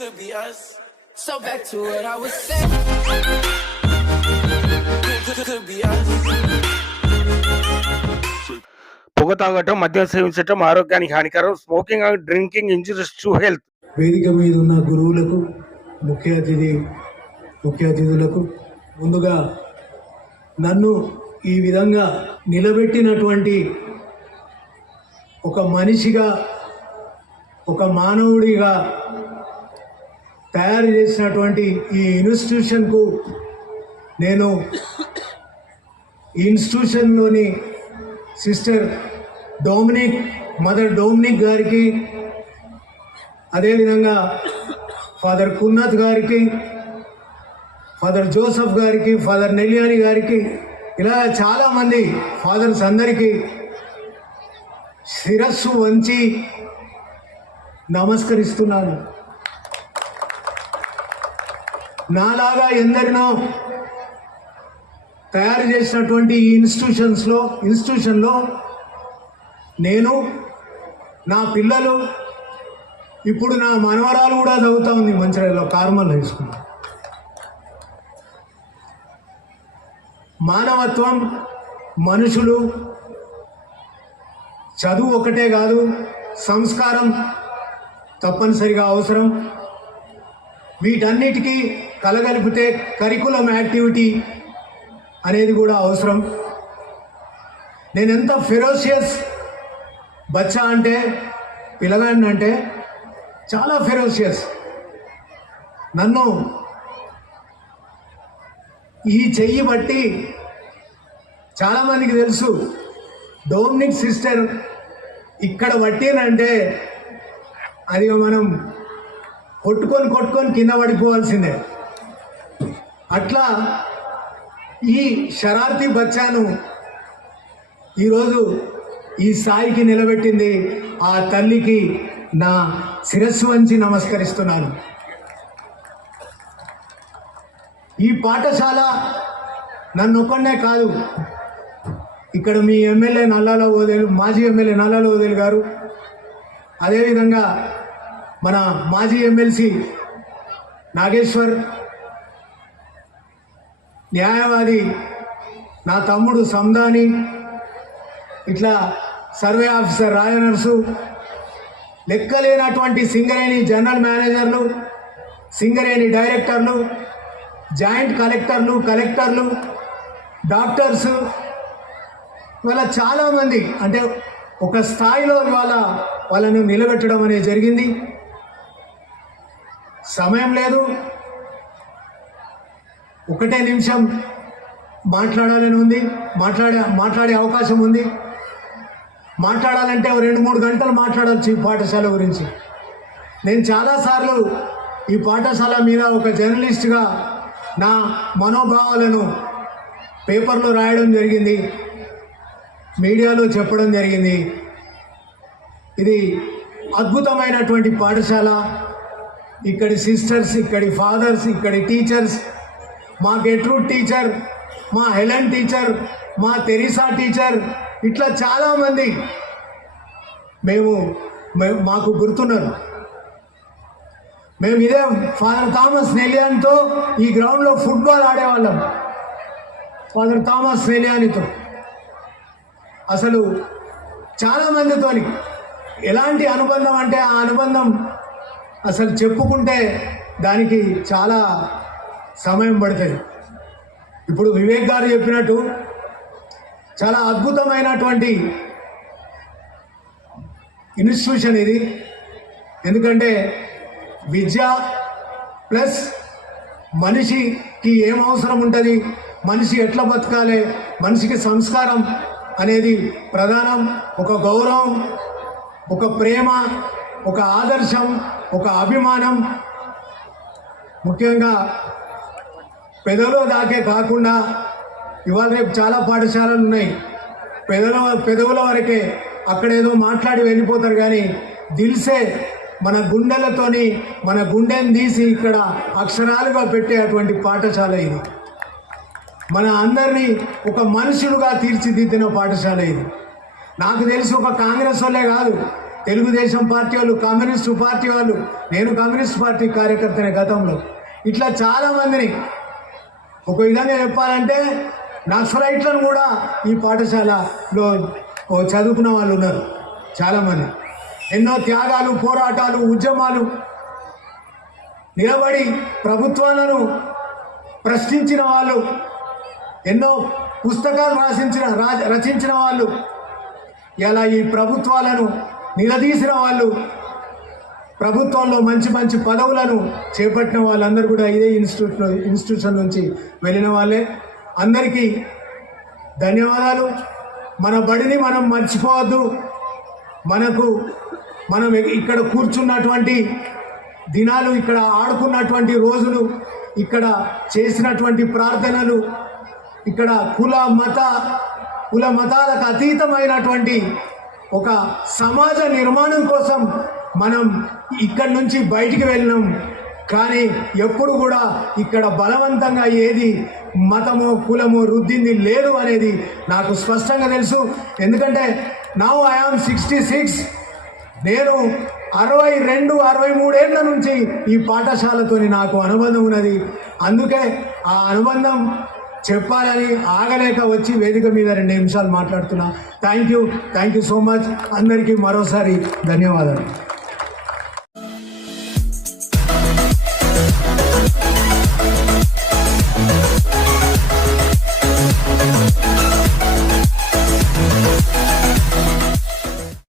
Could be us. So back to what I was saying. Could be us. పొగ తాగటం, మద్యం సేవించటం ఆరోగ్యానికి హానికరం. Smoking and drinking injurious to health. వేదిక మీద ఉన్న గురువులకు, ముఖ్య అతిథులకు ముందుగా నన్ను ఈ విధంగా నిలబెట్టినటువంటి ఒక మనిషిగా, ఒక మానవుడిగా తయారు చేసినటువంటి ఈ ఇన్స్టిట్యూషన్కు నేను ఈ ఇన్స్టిట్యూషన్లోని సిస్టర్ మదర్ డొమినిక్ గారికి, అదేవిధంగా ఫాదర్ కున్నత్ గారికి, ఫాదర్ జోసఫ్ గారికి, ఫాదర్ నెల్యాని గారికి, ఇలా చాలామంది ఫాదర్స్ అందరికీ శిరస్సు వంచి నమస్కరిస్తున్నాను. నాలాగా ఎందరినో తయారు చేసినటువంటి ఈ ఇన్స్టిట్యూషన్లో నేను, నా పిల్లలు, ఇప్పుడు నా మనవరాలు కూడా చదువుతూ ఉంది మంచిర్యాలలో కార్మల్ హై స్కూల్. మానవత్వం, మనుషులు, చదువు ఒకటే కాదు, సంస్కారం తప్పనిసరిగా అవసరం. వీటన్నిటికీ కలగలిపితే కరికులం యాక్టివిటీ అనేది కూడా అవసరం. నేనెంత ఫెరోషియస్ బచ్చా అంటే, పిల్లగాడిని అంటే చాలా ఫెరోషియస్. నన్ను ఈ చెయ్యి బట్టి చాలామందికి తెలుసు, డొమినిక్ సిస్టర్ ఇక్కడ పట్టినంటే అది మనం కొట్టుకొని కింద పడిపోవాల్సిందే. అట్లా ఈ శరార్థి బచ్చాను ఈరోజు ఈ స్థాయికి నిలబెట్టింది ఆ తల్లికి నా శిరస్సు వంచి నమస్కరిస్తున్నాను. ఈ పాఠశాల నన్ను ఒక్కడే కాదు, ఇక్కడ మీ ఎమ్మెల్యే నల్లాల ఓదేలు, మాజీ ఎమ్మెల్యే నల్లాల ఓదేలు గారు, అదేవిధంగా మన మాజీ ఎమ్మెల్సీ నాగేశ్వర్, న్యాయవాది నా తమ్ముడు సందాని, ఇట్లా సర్వే ఆఫీసర్ రాయనర్సు, లెక్కలేనటువంటి సింగరేణి జనరల్ మేనేజర్లు, సింగరేణి డైరెక్టర్లు, జాయింట్ కలెక్టర్లు, డాక్టర్సు, ఇవాళ చాలామంది, అంటే ఒక స్థాయిలో ఇవాళ వాళ్ళను నిలబెట్టడం అనేది జరిగింది. సమయం లేదు, ఒకటే నిమిషం మాట్లాడాలని ఉంది, మాట్లాడే అవకాశం ఉంది. మాట్లాడాలంటే 2-3 గంటలు మాట్లాడవచ్చు ఈ పాఠశాల గురించి. నేను చాలాసార్లు ఈ పాఠశాల మీద ఒక జర్నలిస్ట్గా నా మనోభావాలను పేపర్లో రాయడం జరిగింది, మీడియాలో చెప్పడం జరిగింది. ఇది అద్భుతమైనటువంటి పాఠశాల. ఇక్కడి సిస్టర్స్, ఇక్కడి ఫాదర్స్, ఇక్కడి టీచర్స్, మా గెట్రూట్ టీచర్, మా హెలెన్ టీచర్, మా తెరిసా టీచర్, ఇట్లా చాలామంది మాకు గుర్తున్నారు. మేము ఇదే ఫాదర్ థామస్ నెలియానితో ఈ గ్రౌండ్లో ఫుట్బాల్ ఆడేవాళ్ళం. ఫాదర్ థామస్ నెలియానితో అసలు చాలామందితో ఎలాంటి అనుబంధం అంటే, ఆ అనుబంధం అసలు చెప్పుకుంటే దానికి చాలా సమయం పడుతుంది. ఇప్పుడు వివేక్ గారు చెప్పినట్టు చాలా అద్భుతమైనటువంటి ఇన్స్టిట్యూషన్ ఇది. ఎందుకంటే విద్య ప్లస్ మనిషికి ఏం అవసరం ఉంటుంది, మనిషి ఎట్లా బతకాలి, మనిషికి సంస్కారం అనేది ప్రధానం. ఒక గౌరవం, ఒక ప్రేమ, ఒక ఆదర్శం, ఒక అభిమానం, ముఖ్యంగా పెదవులో దాకే కాకుండా ఇవాళ రేపు చాలా పాఠశాలలు ఉన్నాయి, పెదవుల వరకే, అక్కడేదో మాట్లాడి వెళ్ళిపోతారు. కానీ దిల్సే మన గుండెలతోని మన గుండెని తీసి ఇక్కడ అక్షరాలుగా పెట్టే అటువంటి పాఠశాల ఇది. మన అందరినీ ఒక మనుషులుగా తీర్చిదిద్దిన పాఠశాల ఇది. నాకు తెలిసి ఒక కాంగ్రెస్ వాళ్ళే కాదు, తెలుగుదేశం పార్టీ వాళ్ళు, కమ్యూనిస్టు పార్టీ వాళ్ళు, నేను కమ్యూనిస్ట్ పార్టీ కార్యకర్తనే గతంలో, ఇట్లా చాలామందిని ఒక విధంగా చెప్పాలంటే నక్సలైట్లను కూడా ఈ పాఠశాలలో చదువుకున్న వాళ్ళు ఉన్నారు చాలామంది. ఎన్నో త్యాగాలు, పోరాటాలు, ఉద్యమాలు నిలబడి ప్రభుత్వాలను ప్రశ్నించిన వాళ్ళు, ఎన్నో పుస్తకాలు రచించిన వాళ్ళు, ఇలా ఈ ప్రభుత్వాలను నిలదీసిన వాళ్ళు, ప్రభుత్వంలో మంచి మంచి పదవులను చేపట్టిన వాళ్ళందరూ కూడా ఇదే ఇన్స్టిట్యూషన్ నుంచి వెళ్ళిన వాళ్ళే. అందరికీ ధన్యవాదాలు. మన బడిని మనం మర్చిపోవద్దు. మనం ఇక్కడ కూర్చున్నటువంటి దినాలు, ఇక్కడ ఆడుకున్నటువంటి రోజులు, ఇక్కడ చేసినటువంటి ప్రార్థనలు, ఇక్కడ కుల మతాలకు అతీతమైనటువంటి ఒక సమాజ నిర్మాణం కోసం మనం ఇక్కడి నుంచి బయటికి వెళ్ళినాం. కానీ ఎప్పుడు కూడా ఇక్కడ బలవంతంగా ఏది మతమో కులమో రుద్దింది లేదు అనేది నాకు స్పష్టంగా తెలుసు. ఎందుకంటే నౌ ఐ యామ్ 66. నేను 62-63 ఏళ్ల నుంచి ఈ పాఠశాలతోని నాకు అనుబంధం ఉన్నది. అందుకే ఆ అనుబంధం చెప్పాలని ఆగలేక వచ్చి వేదిక మీద 2 నిమిషాలు మాట్లాడుతున్నా. Thank you so much. అందరికీ మరోసారి ధన్యవాదాలు.